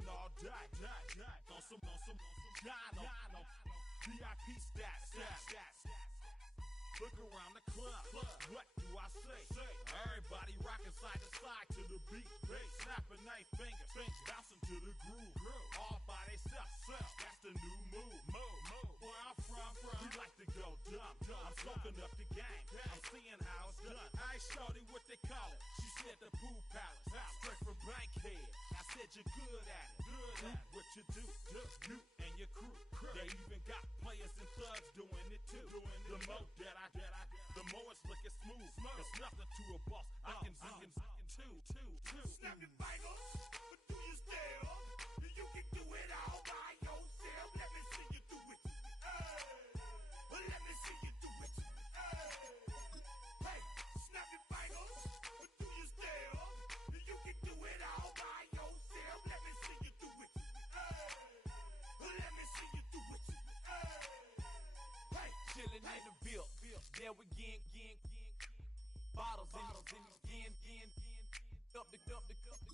Ballin' all day, on some Dino, VIP stats. Look around the club, what do I say? Everybody rockin' side to side to the beat. Snapping night fingers, bouncing to the groove. All by themselves, that's the new move. Where I'm from, we like to go dumb. I'm soaking up the game, I'm seeing how it's done. I ain't shorty what they call it. She said the pool palace, straight from Bankhead. I said you're good at it. What you do, you and your crew. They even got players and thugs doing it too. The more that I get, the more it's looking smooth. It's nothing to a boss. I can two. Snap your fingers, but do you still? You can do it all by yourself. Let me see you do it. Let me see you do it. Hey, snap your fingers, but do you still? You can do it all by yourself. Let me see you do it. Let me see you do it. Hey, chillin' in the Ville, there we again. Bottles in again. Up the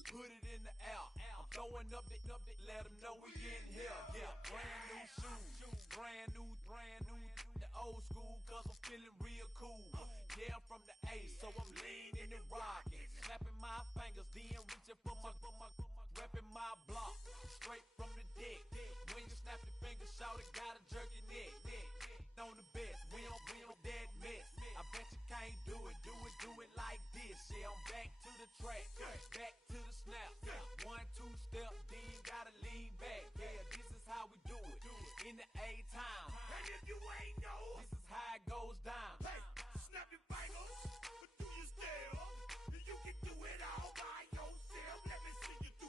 put it in the air. I'm throwing up the, let them know we in here. Yeah, brand new shoes, brand new. The old school, cause I'm feeling real cool. Yeah, I'm from the A, so I'm leaning and rocking. Snapping my fingers, then reaching for my repping my block. Straight from the deck. When you snap your fingers, shout it, gotta jerk your neck. On the best, we don't that mess. I bet you can't do it like this. Yeah, I'm back to the track, back to the snap. 1, 2 step, then gotta lean back. Yeah, this is how we do it in the A-time. and if you ain't know, This is how it goes down. hey, snap your fingers, but do you still? You can do it all by yourself. Let me see you do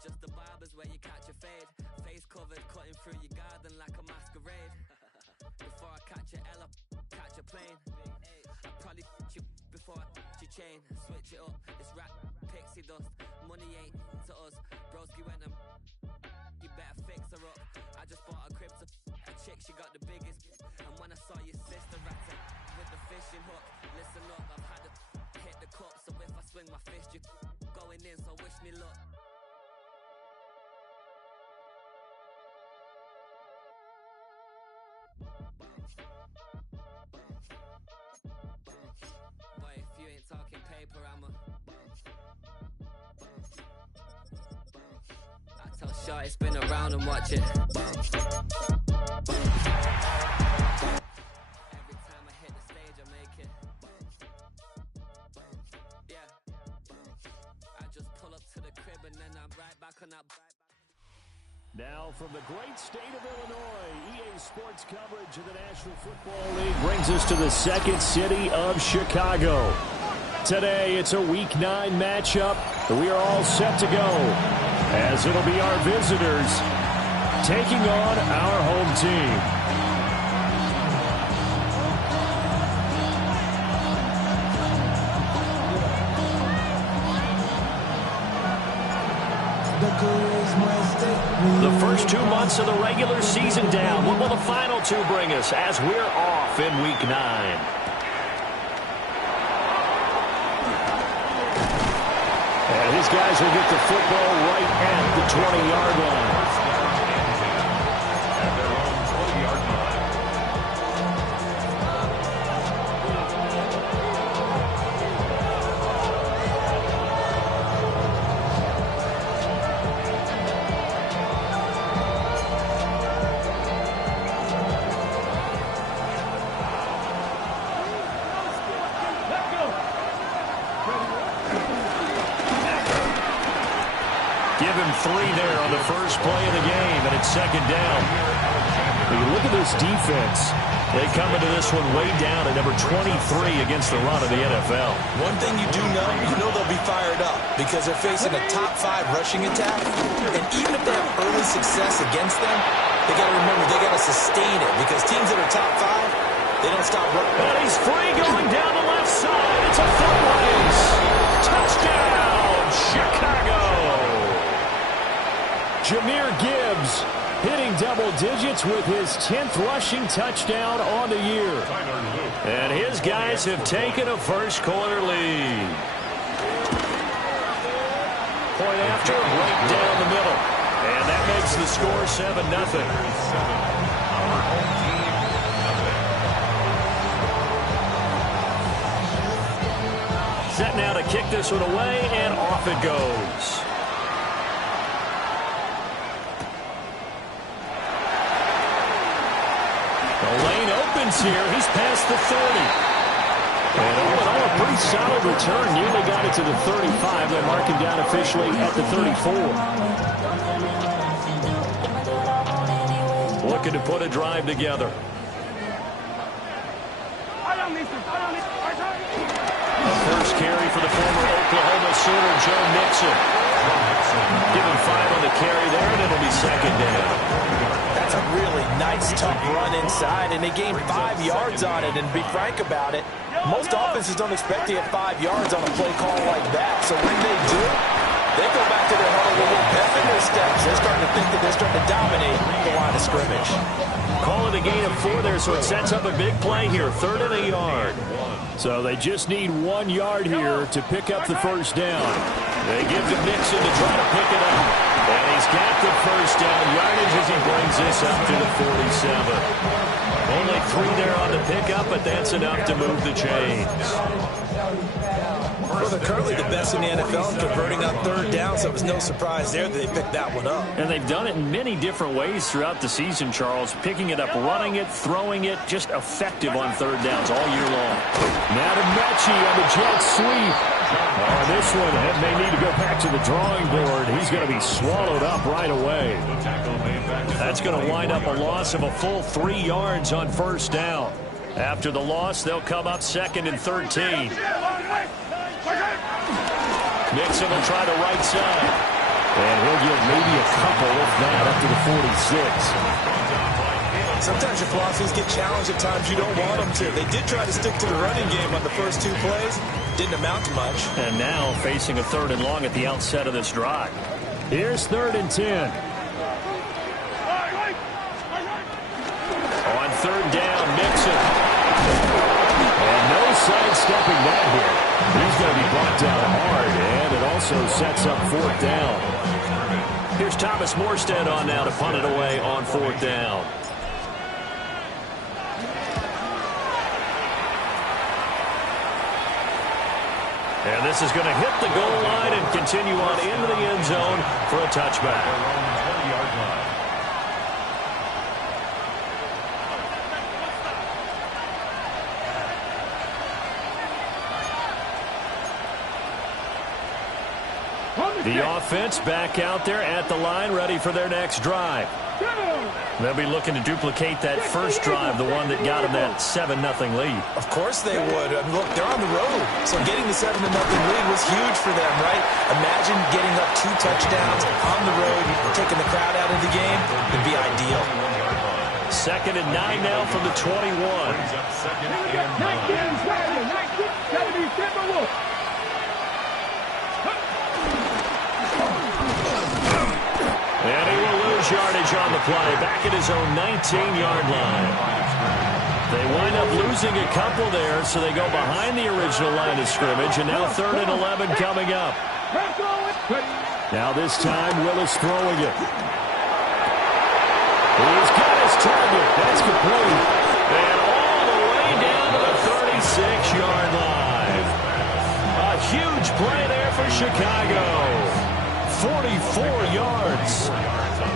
ain't just the barbers where you catch a fade. Face covered, cutting through your garden like a masquerade. Before I catch a L up, catch a plane. I probably you before I your chain. Switch it up, it's rap, pixie dust. Money ain't to us. Broski went and you better fix her up. I just bought a crib to a chick, she got the biggest. And when I saw your sister rat with the fishing hook, listen up, I've had to hit the cup. So if I swing my fist, you going in, so wish me luck. Boy, if you ain't talking paper, I'm a I tell Shorty spin around and watch it. Every time I hit the stage, I make it. Yeah. I just pull up to the crib and then I'm right back on that. Now from the great state of Illinois, EA Sports coverage of the National Football League brings us to the second city of Chicago. Today it's a Week 9 matchup. We are all set to go, as it'll be our visitors taking on our home team. The first 2 months of the regular season down. What will the final 2 bring us as we're off in Week 9? And these guys will get the football right at the 20-yard line. At their own 20-yard line. Give him 3 there on the first play of the game, and it's second down. When you look at this defense, they come into this one way down at number 23 against the run of the NFL. One thing you do know, they'll be fired up because they're facing a top 5 rushing attack. And even if they have early success against them, they got to remember they got to sustain it because teams that are top 5, they don't stop running. And he's free going down the left side. It's a foot race. Touchdown, Chicago. Jahmyr Gibbs hitting double digits with his 10th rushing touchdown on the year. And his guys have taken a first quarter lead. Point after, right down the middle. And that makes the score 7-0. Set now to kick this one away, and off it goes. The lane opens here. He's past the 30. And all in all, a pretty solid return. Nearly got it to the 35. They mark him down officially at the 34. Looking to put a drive together. The first carry for the former Oklahoma Sooner, Joe Mixon. Give him 5 on the carry there, and it'll be second down. That's a really nice, tough run inside, and they gained 5 yards on it. And to be frank about it, most offenses don't expect to get 5 yards on a play call like that. So when they do, they go back to their huddle with a little pep in their steps. They're starting to think that they're starting to dominate the line of scrimmage. Call it a gain of 4 there, so it sets up a big play here. 3rd and a yard. So they just need 1 yard here to pick up the first down. They give to Mixon to try to pick it up. And he's got the first down yardage as he brings this up to the 47. Only 3 there on the pickup, but that's enough to move the chains. Well, they're currently the best in the NFL in converting on 3rd down, so it was no surprise there that they picked that one up. And they've done it in many different ways throughout the season, Charles. Picking it up, running it, throwing it, just effective on 3rd downs all year long. Now to Mechie on the jet sweep. On this one, may need to go back to the drawing board. He's going to be swallowed up right away. That's going to wind up a loss of a full 3 yards on 1st down. After the loss, they'll come up 2nd and 13. Mixon will try the right side. And he'll get maybe a couple, if that, up to the 46. Sometimes your philosophies get challenged at times you don't want them to. They did try to stick to the running game on the first 2 plays. Didn't amount to much. And now facing a 3rd and long at the outset of this drive. Here's 3rd and 10. On 3rd down, Mixon. And no sidestepping that here. He's going to be brought down hard, and it also sets up 4th down. Here's Thomas Morstead on now to punt it away on 4th down. And this is going to hit the goal line and continue on into the end zone for a touchback. The offense back out there at the line, ready for their next drive. They'll be looking to duplicate that first drive, the one that got them that 7-0 lead. Of course they would. I mean, look, they're on the road, so getting the 7-0 lead was huge for them, right? Imagine getting up 2 touchdowns on the road, taking the crowd out of the game. It'd be ideal. 2nd and 9 now from the 21. And he will lose yardage on the play, back at his own 19-yard line. They wind up losing a couple there, so they go behind the original line of scrimmage, and now 3rd and 11 coming up. Now this time, Willis throwing it. He's got his target. That's complete. And all the way down to the 36-yard line. A huge play there for Chicago. 44 yards.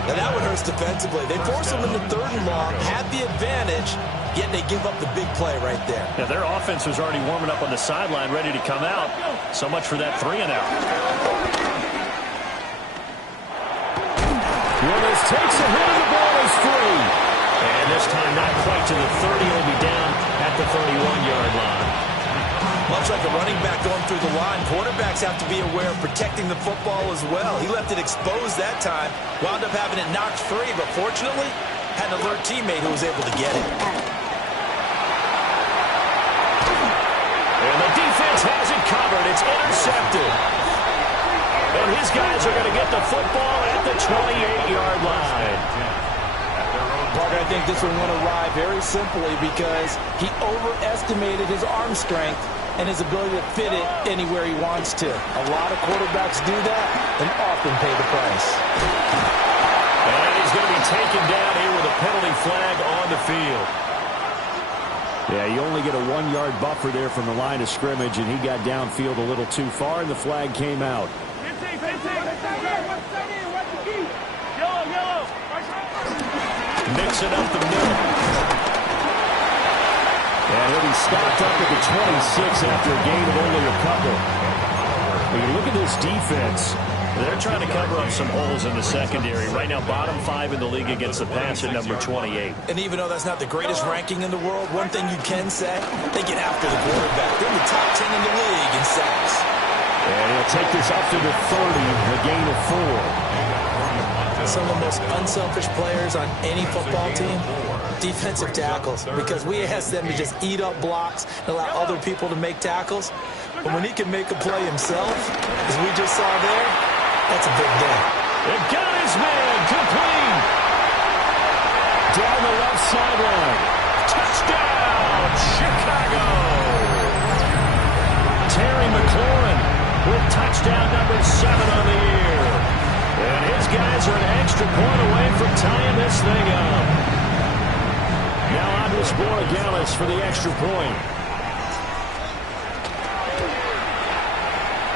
Now that one hurts defensively. They force them into 3rd and long, had the advantage, yet they give up the big play right there. Yeah, their offense was already warming up on the sideline, ready to come out. So much for that 3-and-out. Willis takes a hit and the ball is free. And this time not quite to the 30. He'll be down at the 31-yard line. Much like a running back going through the line, quarterbacks have to be aware of protecting the football as well. He left it exposed that time, wound up having it knocked free, but fortunately, had an alert teammate who was able to get it. And the defense has it covered. It's intercepted. And his guys are going to get the football at the 28-yard line. Parker, I think this one went awry very simply because he overestimated his arm strength and his ability to fit it anywhere he wants to. A lot of quarterbacks do that and often pay the price. And he's going to be taken down here with a penalty flag on the field. Yeah, you only get a 1-yard buffer there from the line of scrimmage, and he got downfield a little too far, and the flag came out. Mixing up the middle. And he'll be stopped up at the 26 after a gain of only a couple. When you look at this defense, they're trying to cover up some holes in the secondary. Right now, bottom 5 in the league against the pass at number 28. And even though that's not the greatest ranking in the world, one thing you can say, they get after the quarterback. They're in the top 10 in the league in sacks. And he'll take this up to the 30, a gain of 4. Some of the most unselfish players on any football team, defensive tackles, because we ask them to just eat up blocks and allow other people to make tackles. But when he can make a play himself, as we just saw there, that's a big day. And got his man complete. Down the left sideline. Touchdown, Chicago. Terry McLaurin with touchdown number 7 on the year. And his guys are an extra point away from tying this thing up. Now Andres Borregales for the extra point.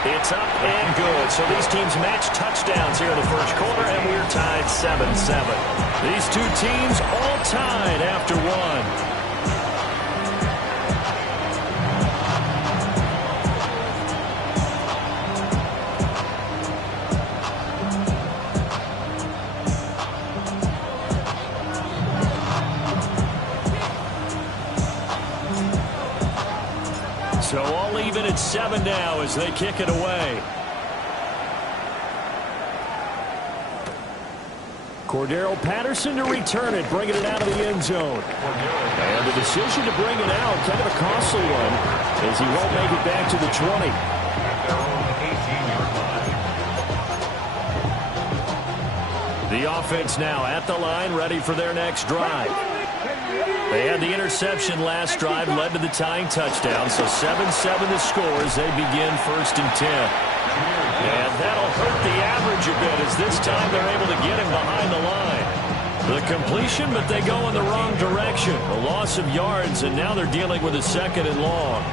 It's up and good. So these teams match touchdowns here in the first quarter, and we're tied 7-7. These two teams all tied after one. So all even at 7 now as they kick it away. Cordero Patterson to return it, bringing it out of the end zone. And the decision to bring it out, kind of a costly one, as he won't make it back to the 20. The offense now at the line, ready for their next drive. They had the interception last drive, led to the tying touchdown, so 7-7 the score as they begin 1st and 10. And that'll hurt the average a bit, as this time they're able to get him behind the line. The completion, but they go in the wrong direction. A loss of yards, and now they're dealing with a 2nd and long.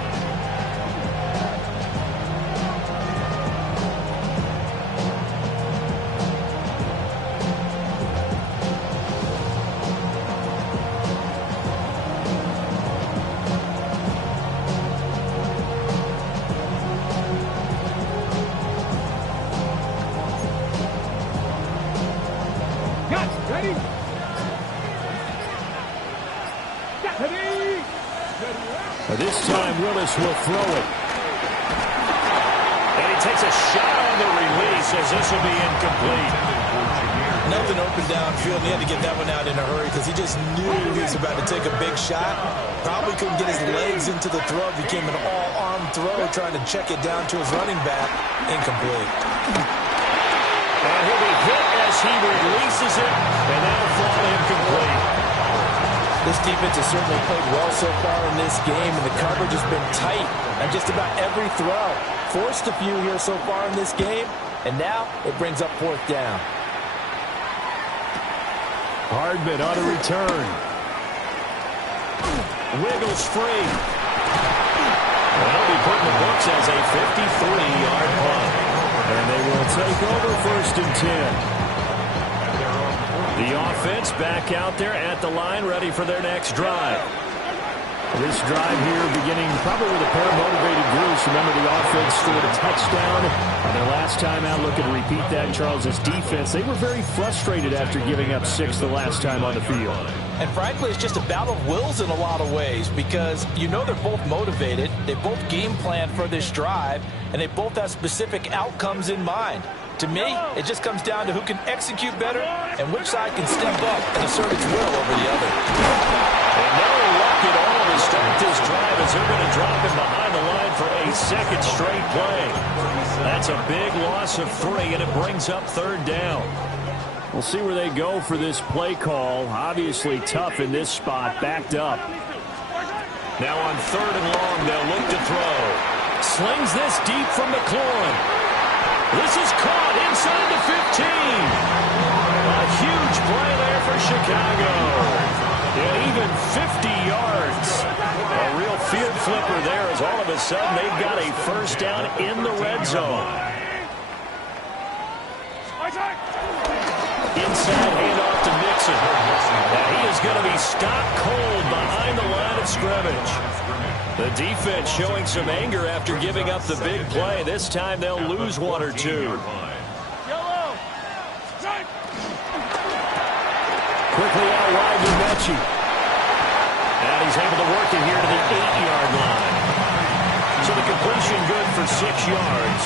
This time Willis will throw it. And he takes a shot on the release as this will be incomplete. Nothing open downfield. He had to get that one out in a hurry because he just knew he was about to take a big shot. Probably couldn't get his legs into the throw. Became an all-arm throw, trying to check it down to his running back. Incomplete. And he'll be hit as he releases it, and that'll fall incomplete. This defense has certainly played well so far in this game, and the coverage has been tight on just about every throw. Forced a few here so far in this game, and now it brings up 4th down. Hardman on a return. Wiggles free. And he'll be put in the books as a 53-yard punt. And they will take over 1st and 10. The offense back out there at the line, ready for their next drive. This drive here beginning probably with a pair of motivated groups. Remember, the offense scored a touchdown on their last time out. Looking to repeat that. Charles's defense, they were very frustrated after giving up 6 the last time on the field. And frankly, it's just a battle of wills in a lot of ways, because you know they're both motivated. They both game plan for this drive, and they both have specific outcomes in mind. To me, it just comes down to who can execute better and which side can step up and assert its will over the other. And no luck at all to start this drive, as they're going to drop him behind the line for a 2nd straight play. That's a big loss of 3, and it brings up 3rd down. We'll see where they go for this play call. Obviously tough in this spot, backed up. Now on 3rd and long, they'll look to throw. Slings this deep from McLaurin. This is caught inside the 15. A huge play there for Chicago. And even 50 yards. A real field flipper there, as all of a sudden they've got a 1st down in the red zone. Inside handoff to Mixon. Now he is going to be stopped cold behind the line of scrimmage. The defense showing some anger after giving up the big play. This time they'll lose 1 or 2. Quickly out wide to Mechie. And he's able to work it here to the 8-yard line. So the completion good for 6 yards.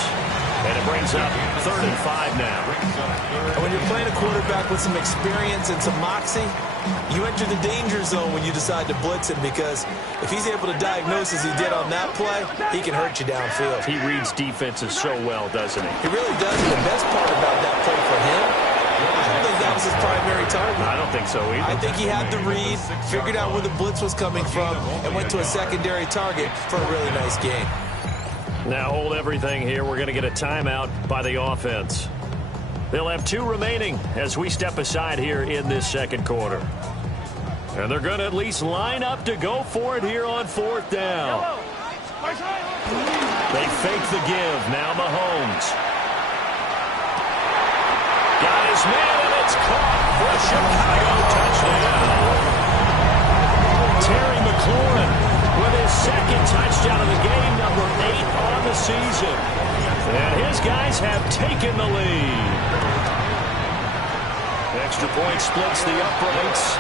And it brings up 3rd and 5 now. And when you're playing a quarterback with some experience and some moxie, you enter the danger zone when you decide to blitz him, because if he's able to diagnose as he did on that play, he can hurt you downfield. He reads defenses so well, doesn't he? He really does. And the best part about that play for him, I don't think that was his primary target. I don't think so either. I think he had the read, figured out where the blitz was coming from, and went to a secondary target for a really nice game. Now hold everything here. We're going to get a timeout by the offense. They'll have 2 remaining as we step aside here in this 2nd quarter. And they're going to at least line up to go for it here on 4th down. They fake the give. Now Mahomes. Got his man, and it's caught for a Chicago touchdown. Terry McLaurin with his 2nd touchdown of the game, number 8 on the season. And his guys have taken the lead. Extra point splits the uprights,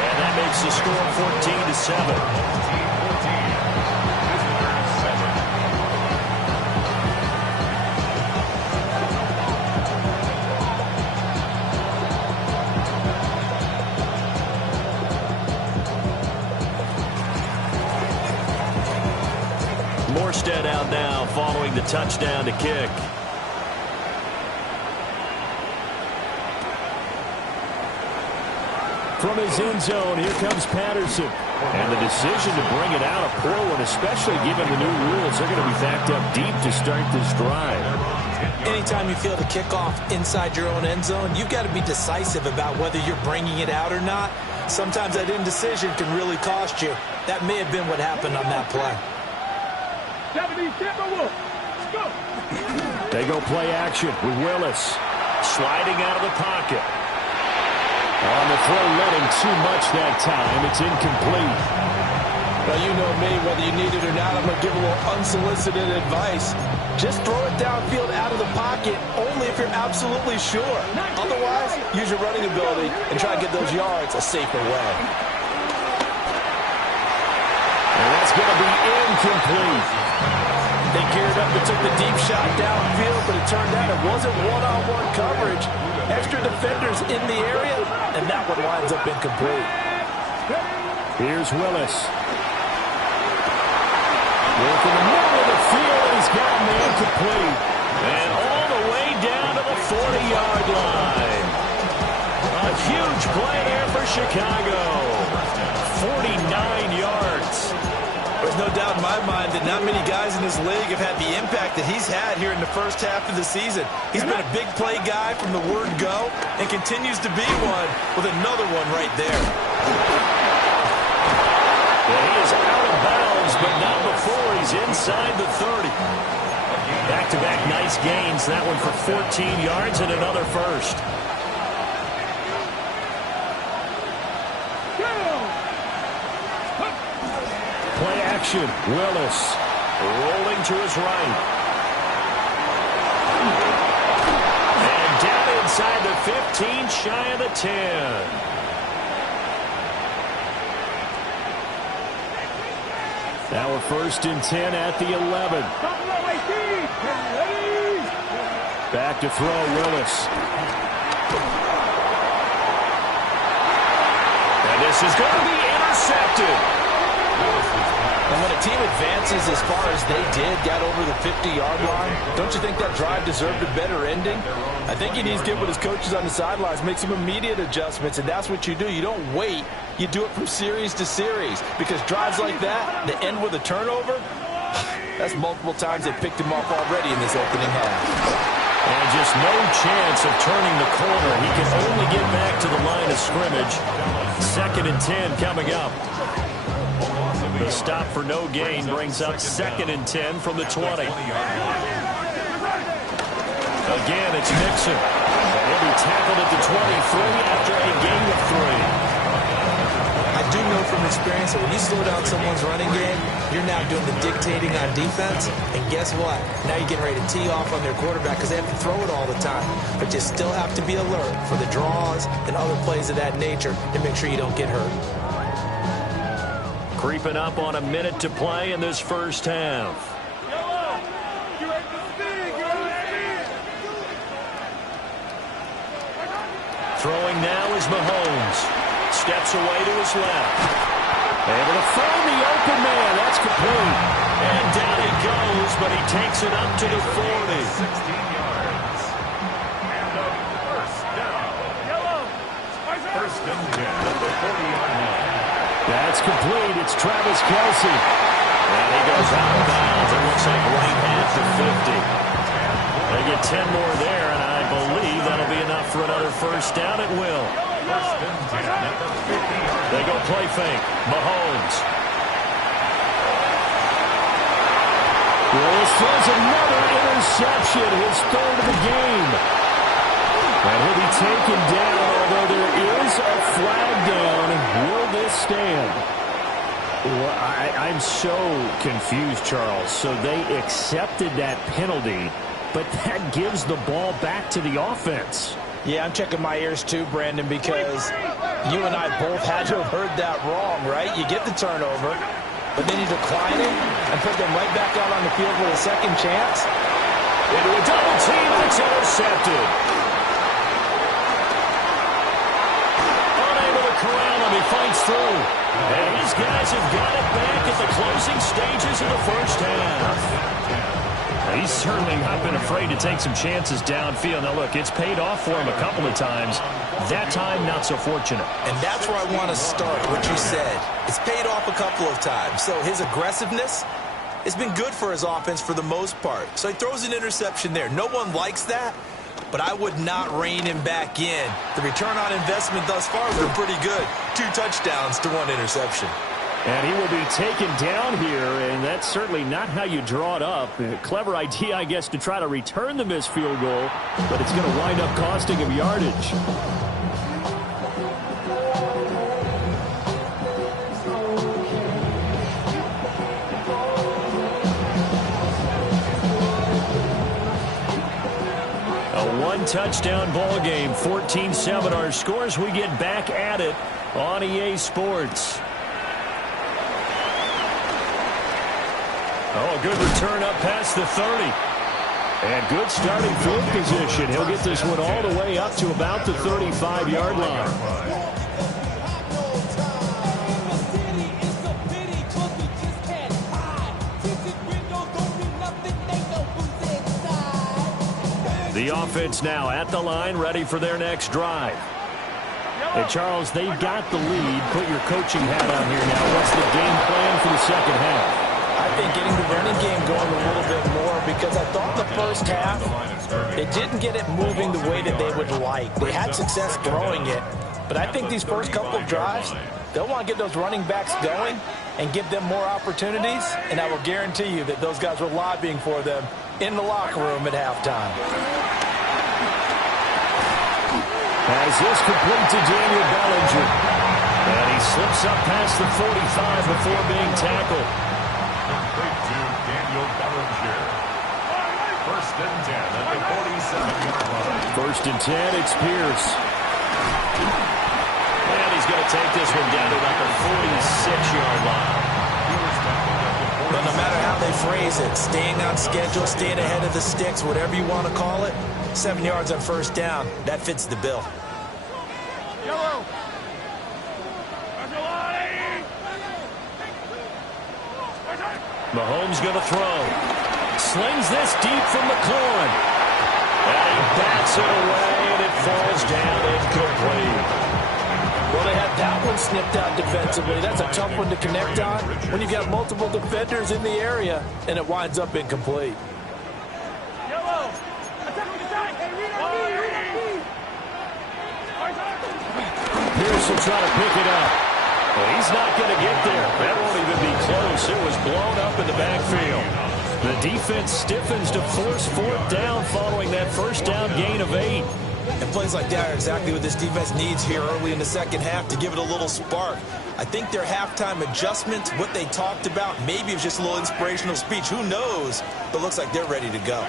and that makes the score 14-7. inbound now following the touchdown to kick. From his end zone, here comes Patterson. And the decision to bring it out, a poor one, especially given the new rules. They're going to be backed up deep to start this drive. Anytime you feel the kickoff inside your own end zone, you've got to be decisive about whether you're bringing it out or not. Sometimes that indecision can really cost you. That may have been what happened on that play. They go play action with Willis. Sliding out of the pocket. On the throw, letting too much that time. It's incomplete. Well, you know me, whether you need it or not, I'm going to give a little unsolicited advice. Just throw it downfield out of the pocket only if you're absolutely sure. Otherwise, use your running ability and try to get those yards a safer way. And that's going to be incomplete. They geared up and took the deep shot downfield, but it turned out it wasn't one-on-one coverage. Extra defenders in the area, and that one winds up incomplete. Here's Willis. Work in the middle of the field, and he's got a man complete. And all the way down to the 40-yard line. A huge play there for Chicago. 49 yards. There's no doubt in my mind that not many guys in this league have had the impact that he's had here in the first half of the season. He's been a big play guy from the word go and continues to be one with another one right there. Well, he is out of bounds, but not before he's inside the 30. Back-to-back nice gains. That one for 14 yards and another first. Play action. Willis rolling to his right. And down inside the 15, shy of the 10. Now a 1st and 10 at the 11. Back to throw, Willis. And this is going to be intercepted. And when a team advances as far as they did, got over the 50-yard line, don't you think that drive deserved a better ending? I think he needs to get with his coaches on the sidelines, make some immediate adjustments, and that's what you do. You don't wait. You do it from series to series, because drives like that, that end with a turnover, that's multiple times they picked him off already in this opening half. And just no chance of turning the corner. He can only get back to the line of scrimmage. 2nd and 10 coming up. The stop for no gain brings up 2nd and 10 from the 20. Again, it's Mixon. And he'll be tackled at the 23 after a gain of 3. I do know from experience that when you slow down someone's running game, you're now doing the dictating on defense. And guess what? Now you're getting ready to tee off on their quarterback because they have to throw it all the time. But you still have to be alert for the draws and other plays of that nature to make sure you don't get hurt. Creeping up on a minute to play in this first half. Throwing now is Mahomes. Steps away to his left. Able to find the open man. That's complete. And down he goes, but he takes it up to the 40. 16 yards. And a first down. First and 10 at the 40-yard line. That's complete. It's Travis Kelce. And he goes out of bounds. It looks like right at the 50. They get 10 more there, and I believe that'll be enough for another first down. It will. First and 10 at the 50-yard. They go play fake. Mahomes. Willis throws another interception, his 3rd of the game. And he'll be taken down, although there is a flag down. Will this stand? Well, I'm so confused, Charles. So they accepted that penalty, but that gives the ball back to the offense. Yeah, I'm checking my ears too, Brandon, because you and I both had to have heard that wrong, right? You get the turnover, but then you decline it and put them right back out on the field with a second chance. Into a double team, and it's intercepted. Unable to corral him. He fights through. And his guys have got it back at the closing stages of the first half. He's certainly not been afraid to take some chances downfield. Now, look, it's paid off for him a couple of times. That time, not so fortunate. And that's where I want to start, what you said. It's paid off a couple of times. So his aggressiveness has been good for his offense for the most part. So he throws an interception there. No one likes that, but I would not rein him back in. The return on investment thus far has been pretty good. 2 touchdowns to 1 interception. And he will be taken down here, and that's certainly not how you draw it up. A clever idea, I guess, to try to return the missed field goal, but it's going to wind up costing him yardage. A 1-touchdown ball game, 14-7 our scores. We get back at it on EA Sports. Oh, a good return up past the 30. And good starting field position. He'll get this one all the way up to about the 35-yard line. The offense now at the line, ready for their next drive. And Charles, they've got the lead. Put your coaching hat on here now. What's the game plan for the second half? I think getting the running game going a little bit more, because I thought the first half, they didn't get it moving the way that they would like. They had success throwing it, but I think these first couple of drives, they'll want to get those running backs going and give them more opportunities, and I will guarantee you that those guys were lobbying for them in the locker room at halftime. As this complete to Daniel Bellinger, and he slips up past the 45 before being tackled. First and 10 at the 47-yard line. First and 10, it's Pierce. And he's going to take this one down to about the 46-yard line. But no matter how they phrase it, staying on schedule, staying ahead of the sticks, whatever you want to call it, 7 yards on first down, that fits the bill. Yellow. Mahomes going to throw. Slings this deep from McLaurin. And he bats it away, and it falls down incomplete. Well, they had that one snipped out defensively. That's a tough one to connect on when you've got multiple defenders in the area, and it winds up incomplete. Yellow. Pierce will try to pick it up. Well, he's not going to get there. That won't even be close. It was blown up in the backfield. The defense stiffens to force 4th down following that first down gain of 8. And plays like that are exactly what this defense needs here early in the second half to give it a little spark. I think their halftime adjustment, what they talked about, maybe it was just a little inspirational speech. Who knows? But looks like they're ready to go.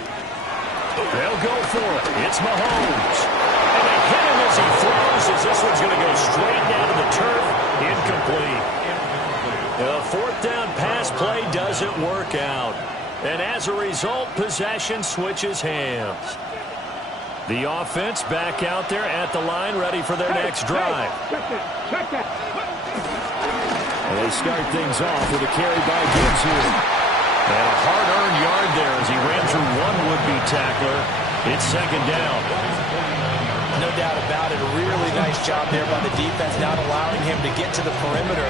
They'll go for it. It's Mahomes. And they hit him as he throws, as this one's going to go straight down to the turf. Incomplete. The 4th down pass play doesn't work out. And as a result, possession switches hands. The offense back out there at the line, ready for their next drive. And they start things off with a carry by Gibbs here. And a hard-earned yard there as he ran through one would-be tackler. It's second down. No doubt about it. A really nice job there by the defense, not allowing him to get to the perimeter.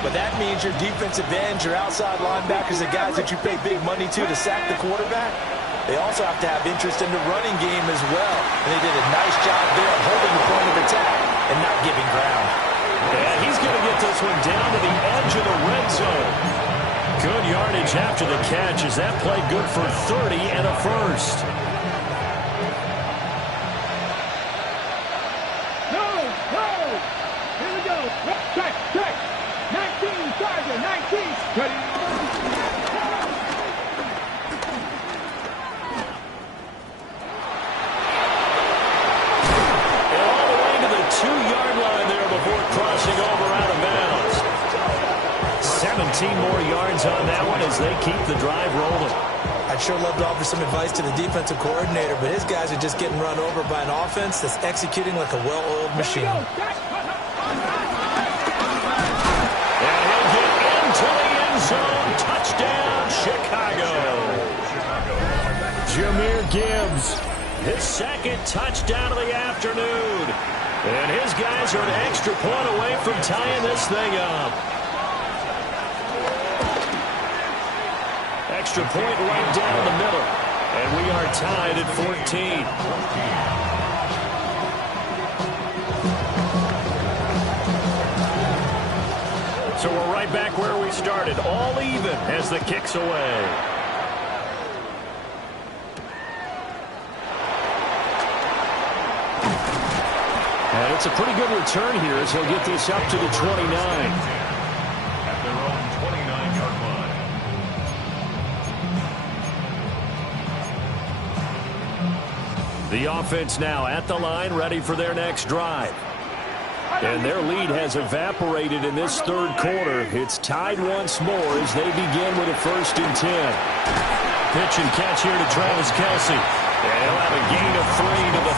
But that means your defensive ends, your outside linebackers, the guys that you pay big money to sack the quarterback, they also have to have interest in the running game as well. And they did a nice job there of holding the point of attack and not giving ground. And he's going to get this one down to the edge of the red zone. Good yardage after the catch as that played good for 30 and a first. Here we go. Check. 19, Sergeant, 19. Ready. All the way to the 2-yard line there before crossing over out of bounds. 17 more yards on that one as they keep the drive rolling. I'd sure love to offer some advice to the defensive coordinator, but his guys are just getting run over by an offense that's executing like a well-oiled machine. zone. Touchdown, Chicago. Jahmyr Gibbs, his second touchdown of the afternoon. And his guys are an extra point away from tying this thing up. Extra point right down the middle. And we are tied at 14. So we're right back where we started, all even as the kick's away. And it's a pretty good return here as he'll get this up to the 29. At their own 29-yard line. The offense now at the line, ready for their next drive. And their lead has evaporated in this third quarter. It's tied once more as they begin with a 1st and 10. Pitch and catch here to Travis Kelce. And he'll have a gain of 3 to the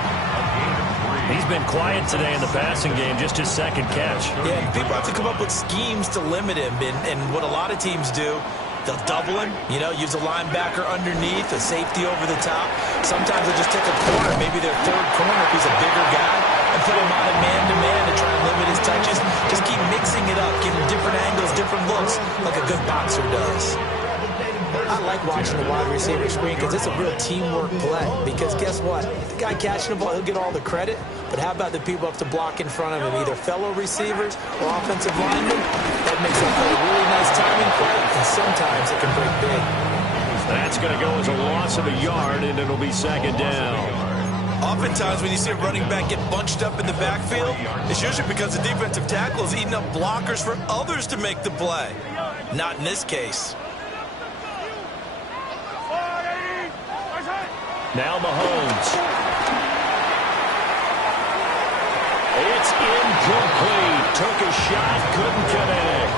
33. He's been quiet today in the passing game, just his second catch. Yeah, people have to come up with schemes to limit him. And what a lot of teams do, they'll double him, use a linebacker underneath, a safety over the top. Sometimes they'll just take a corner, maybe their third corner if he's a bigger guy, and put him on a man-to-man to try and limit his touches. Just keep mixing it up, give him different angles, different looks, like a good boxer does. I like watching the wide receiver screen because it's a real teamwork play. Because guess what? The guy catching the ball, he'll get all the credit. But how about the people up to block in front of him, either fellow receivers or offensive linemen? That makes it a really nice timing play, and sometimes it can break big. That's going to go as a loss of a yard, and it'll be 2nd down. Oftentimes when you see a running back get bunched up in the backfield, it's usually because the defensive tackle is eating up blockers for others to make the play. Not in this case. Now Mahomes. It's incomplete. Took a shot, couldn't connect.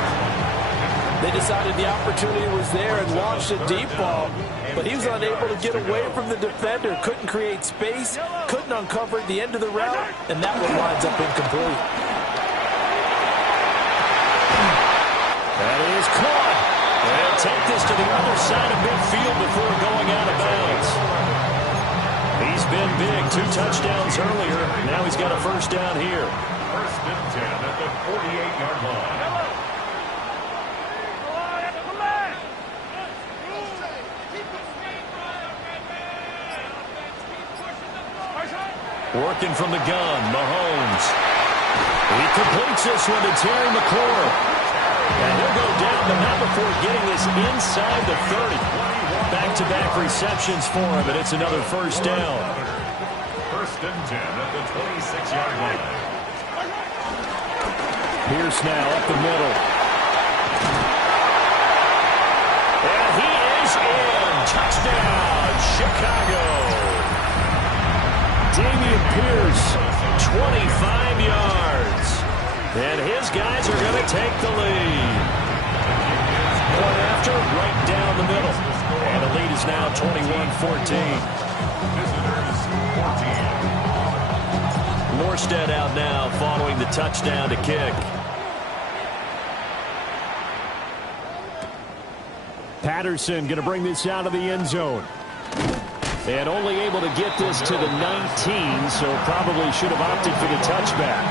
They decided the opportunity was there and launched a deep ball, but he was unable to get away from the defender, couldn't create space, couldn't uncover the end of the route, and that one winds up incomplete. That is caught. They'll take this to the other side of midfield before going out of bounds. He's been big, 2 touchdowns earlier. Now he's got a 1st down here. 1st and 10 at the 48-yard line. Working from the gun, Mahomes. He completes this one to Terry McLaurin. And he'll go down, but not before getting this inside the 30. Back-to-back receptions for him, and it's another 1st down. 1st and 10 at the 26-yard line. Pierce now up the middle. And he is in. Touchdown, Chicago. Dameon Pierce, 25 yards. And his guys are going to take the lead. One after, right down the middle. And the lead is now 21-14. Morstead out now following the touchdown to kick. Patterson going to bring this out of the end zone. And only able to get this to the 19, so probably should have opted for the touchback.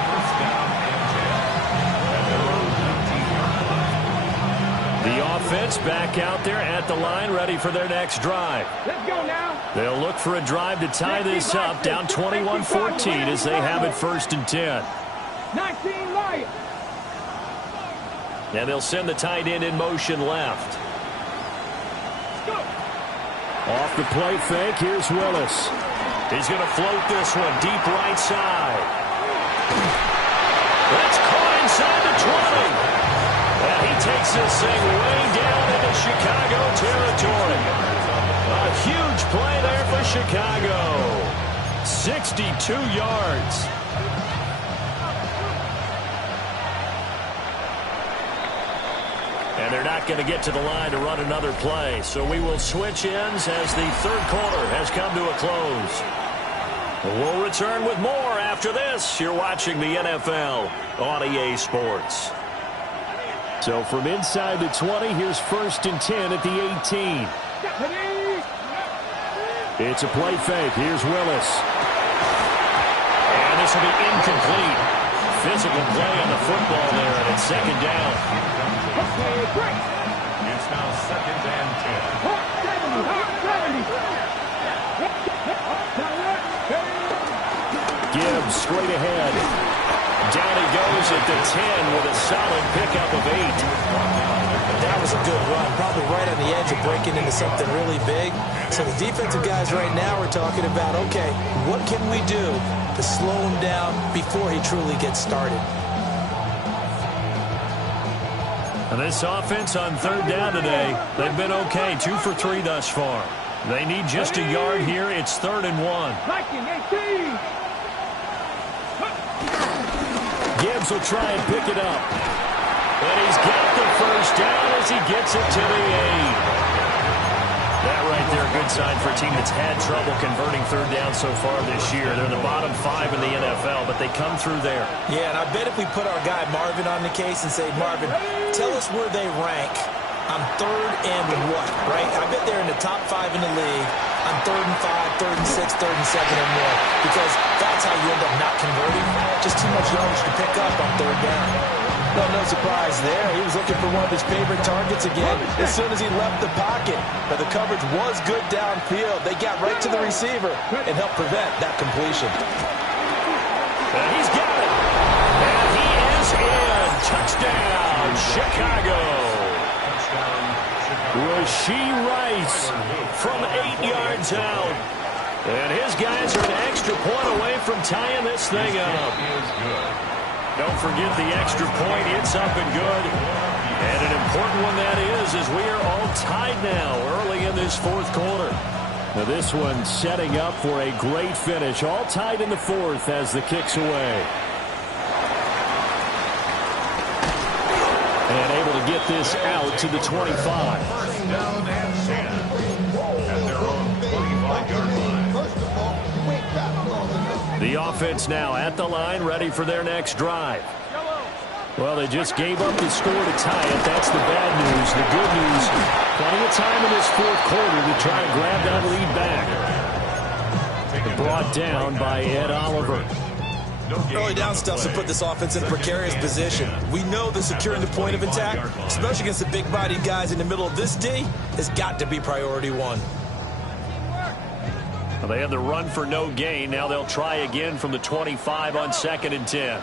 The offense back out there at the line, ready for their next drive. Let's go now. They'll look for a drive to tie this up, down 21-14 as they have it 1st and 10. 19 Lions. And they'll send the tight end in motion left. Off the play fake, here's Willis. He's going to float this one deep right side. That's caught inside the 20. And he takes this thing way down into Chicago territory. A huge play there for Chicago. 62 yards. And they're not going to get to the line to run another play. So we will switch ends as the third quarter has come to a close. We'll return with more after this. You're watching the NFL on EA Sports. So from inside the 20, here's 1st and 10 at the 18. It's a play fake. Here's Willis. And this will be incomplete. Physical play on the football there, and it's 2nd down. It's now 2nd and 10. Gibbs straight ahead. Down he goes at the 10 with a solid pickup of 8. That was a good run, probably right on the edge of breaking into something really big. So the defensive guys right now are talking about, okay, what can we do to slow him down before he truly gets started? And this offense on 3rd down today, they've been okay, 2 for 3 thus far. They need just a yard here. It's 3rd and 1. Gibbs will try and pick it up. And he's got the 1st down as he gets it to the 8. That right there, a good sign for a team that's had trouble converting 3rd down so far this year. They're in the bottom 5 in the NFL, but they come through there. Yeah, and I bet if we put our guy Marvin on the case and say, Marvin, tell us where they rank on 3rd and what, right? I bet they're in the top 5 in the league on 3rd and 5, 3rd and 6, 3rd and 2nd and more, because that's how you end up not converting. Just too much yardage to pick up on 3rd down. Well, no surprise there. He was looking for one of his favorite targets again as soon as he left the pocket. But the coverage was good downfield. They got right to the receiver and helped prevent that completion. And he's got it. And he is in. Touchdown, Chicago. Rashee Rice from 8 yards out. And his guys are an extra point away from tying this thing up. Don't forget the extra point. It's up and good. And an important one that is, as we are all tied now early in this 4th quarter. Now this one setting up for a great finish. All tied in the 4th as the kick's away. And able to get this out to the 25. Down and 10 at their own 25-yard line. The offense now at the line, ready for their next drive. Well, they just gave up the score to tie it. That's the bad news. The good news, plenty of time in this 4th quarter to try and grab that lead back. Brought down by Ed Oliver. Early down stuff to put this offense in a precarious position. We know that securing the point of attack, especially against the big-bodied guys in the middle of this D, has got to be priority 1. Well, they had the run for no gain. Now they'll try again from the 25 on 2nd and 10.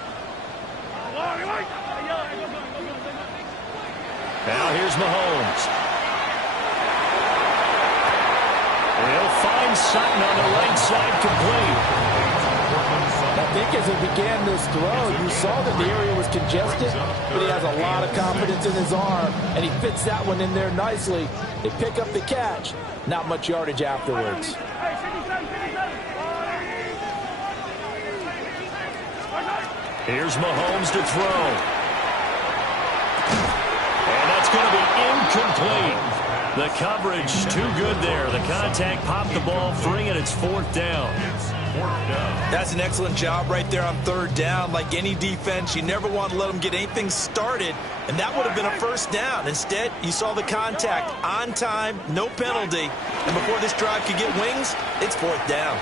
Now here's Mahomes. He'll find Sutton on the right side, complete. I think as he began this throw, you saw that the area was congested, but he has a lot of confidence in his arm, and he fits that one in there nicely. They pick up the catch. Not much yardage afterwards. Here's Mahomes to throw. And that's going to be incomplete. The coverage too good there. The contact popped the ball free, and it's 4th down. That's an excellent job right there on 3rd down. Like any defense, you never want to let them get anything started, and that would have been a 1st down. Instead, you saw the contact on time, no penalty, and before this drive could get wings, it's 4th down.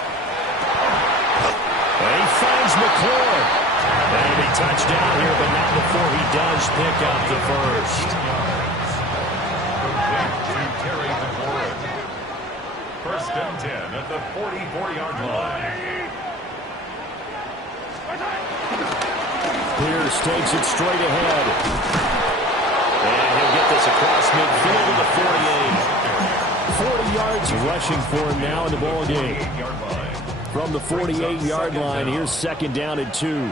And he finds McLaurin. That'll be touchdown here, but not before he does pick up the 1st. First and 10 at the 44-yard line. Pierce takes it straight ahead. And he'll get this across midfield to the 48. 40 yards rushing for him now in the ball game. From the 48-yard line, here's 2nd down and 2.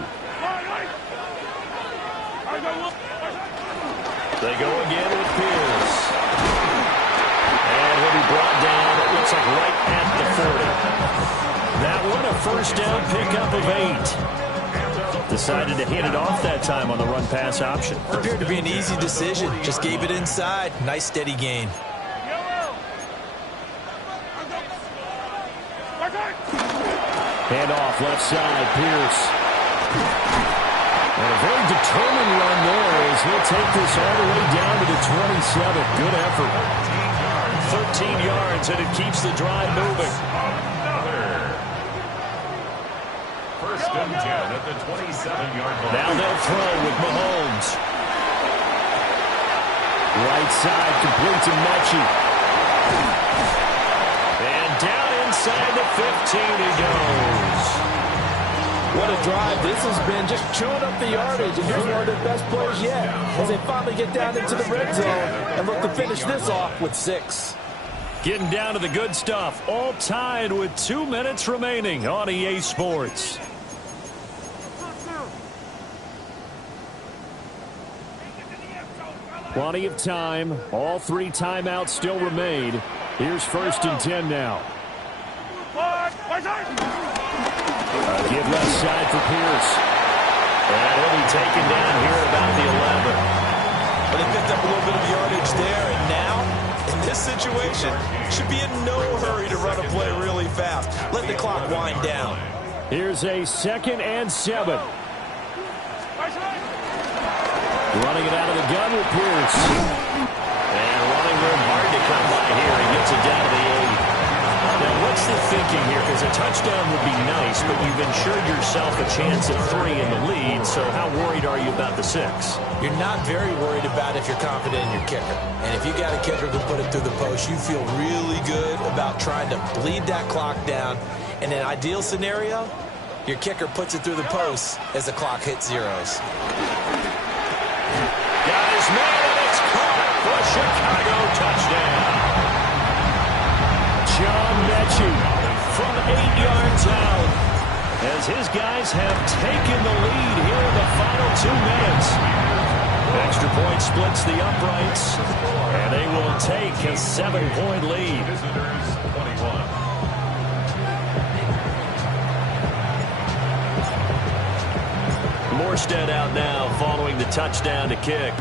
They go again with Pierce. And he'll be brought down, it looks like right at the 40. That one a 1st down pickup of 8. Decided to hit it off that time on the run-pass option. Appeared to be an easy decision. Just gave it inside. Nice steady gain. Hand off left side, Pierce. And a very determined run there as he'll take this all the way down to the 27. Good effort. 13 yards, and it keeps the drive moving. First and 10 at the 27-yard line. Now they'll throw with Mahomes. Right side, complete to Mechie. And down inside the 15 he goes. What a drive this has been, just chewing up the yardage, and here's one of their best plays yet as they finally get down into the red zone and look to finish this off with 6. Getting down to the good stuff, all tied with 2 minutes remaining on EA Sports. Plenty of time. All 3 timeouts still remain. Here's first and 10 now. Give left side for Pierce. And he'll be taken down here at about the 11. But they picked up a little bit of yardage there, and now, in this situation, should be in no hurry to run a play really fast. Let the clock wind down. Here's a 2nd and 7. Running it out of the gun with Pierce. And running room hard to come by here. He gets it down to the 8. Now, what's the thinking here? Because a touchdown would be nice, but you've ensured yourself a chance at 3 in the lead, so how worried are you about the 6? You're not very worried about if you're confident in your kicker. And if you got a kicker who put it through the post, you feel really good about trying to bleed that clock down. In an ideal scenario, your kicker puts it through the post as the clock hits zeros. Got his man, and it's caught for Chicago touchdown. John Mechie from 8 yards out as his guys have taken the lead here in the final 2 minutes. Extra point splits the uprights, and they will take a 7-point lead. Visitors 21. Morstead out now following the touchdown to kick.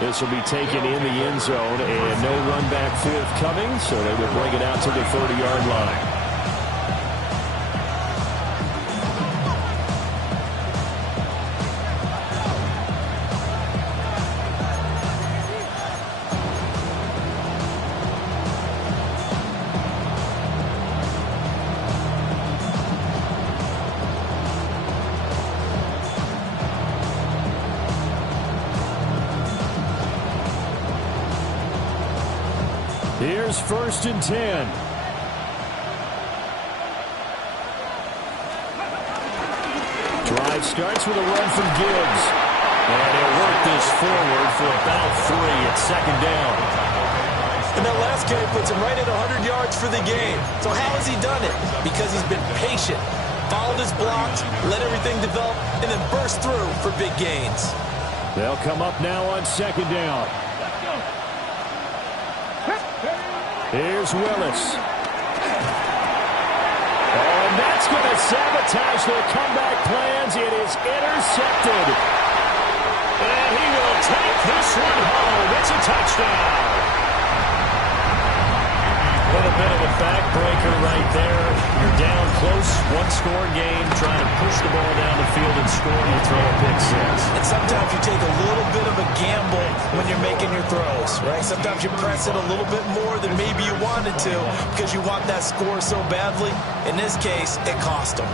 This will be taken in the end zone, and no run back forthcoming, so they will bring it out to the 30-yard line. Here's first and 10. Drive starts with a run from Gibbs. And he'll work this forward for about 3 at 2nd down. And that last carry puts him right at 100 yards for the game. So how has he done it? Because he's been patient, followed his blocks, let everything develop, and then burst through for big gains. They'll come up now on 2nd down. Here's Willis. Oh, and that's going to sabotage their comeback plans. It is intercepted. And he will take this one home. It's a touchdown. What a bit of a backbreaker right there. You're down close, 1-score game, trying to push the ball down the field and score, and you throw a pick 6. And sometimes you take a little bit of a gamble when you're making your throws, right? Sometimes you press it a little bit more than maybe you wanted to because you want that score so badly. In this case, it cost them.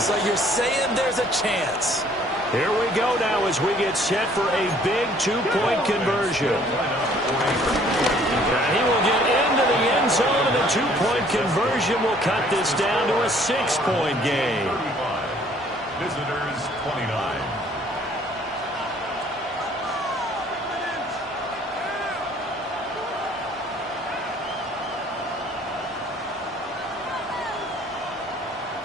So you're saying there's a chance. Here we go now as we get set for a big 2-point conversion. And he will get into the end zone, and the 2-point conversion will cut this down to a 6-point game. Visitors 29.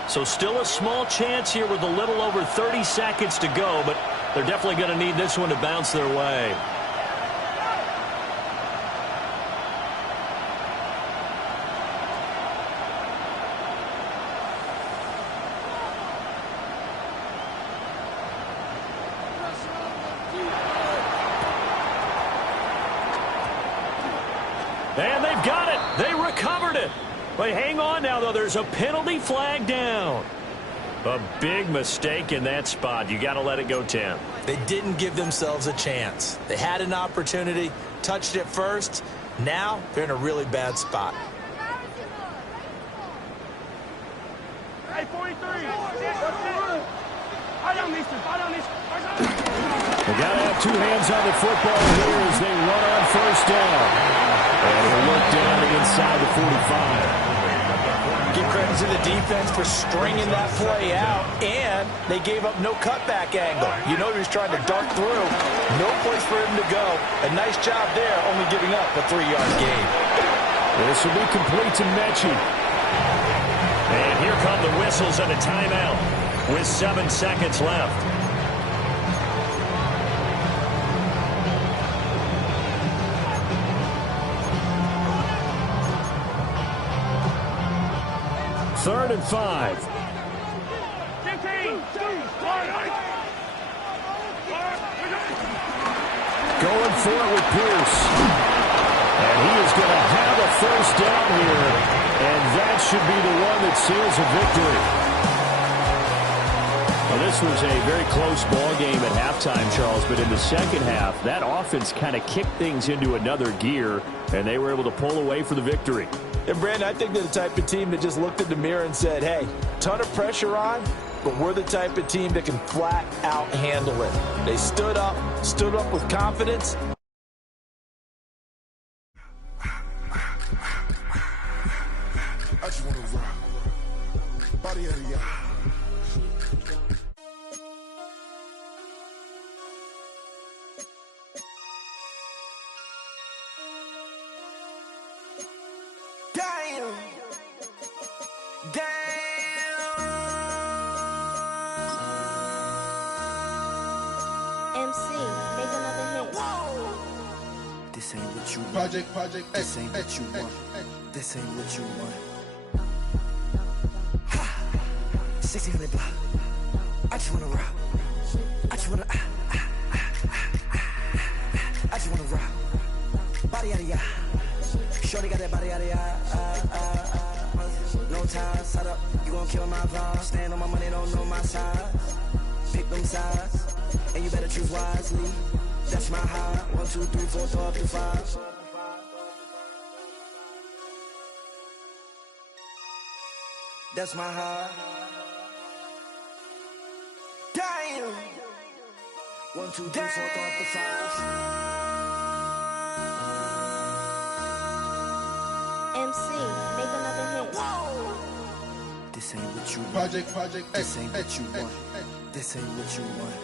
So still a small chance here with a little over 30 seconds to go, but They're definitely going to need this one to bounce their way. And they've got it. They recovered it. But hang on now, though. There's a penalty flag down. A big mistake in that spot. You got to let it go 10. They didn't give themselves a chance. They had an opportunity, touched it first. Now they're in a really bad spot. Hey, 43. I don't need to. They got to have two hands on the football here as they run on first down. And we'll look down to inside the 45. Give credit to the defense for stringing that play out, and they gave up no cutback angle. You know he was trying to dart through. No place for him to go. A nice job there, only giving up a 3-yard gain. This will be complete to Mechie. And here come the whistles and a timeout with 7 seconds left. Third and 5. 15. Going for it with Pierce. And he is going to have a first down here. And that should be the one that seals a victory. Well, this was a very close ball game at halftime, Charles. But in the second half, that offense kind of kicked things into another gear. And they were able to pull away for the victory. And, Brandon, I think they're the type of team that just looked in the mirror and said, hey, ton of pressure on, but we're the type of team that can flat out handle it. They stood up with confidence. I just want to rock. Body out of y'all. This ain't what you want. Project, This ain't what you want. This ain't what you want. 1600 block. I just wanna rock. I just wanna. I just wanna rock. Body out of ya. Shorty got that body out of ya. No time, set up. You gon' kill my vibe. Stand on my money, don't know my size. Pick them sides, and you better choose wisely. That's my high. 1, 2, 3, 4, throw up to 5. That's my high. Damn. 1, 2, 3, 4, throw up to 5. MC, make another hit. This ain't what you want. Project, This ain't what you want. This ain't what you want.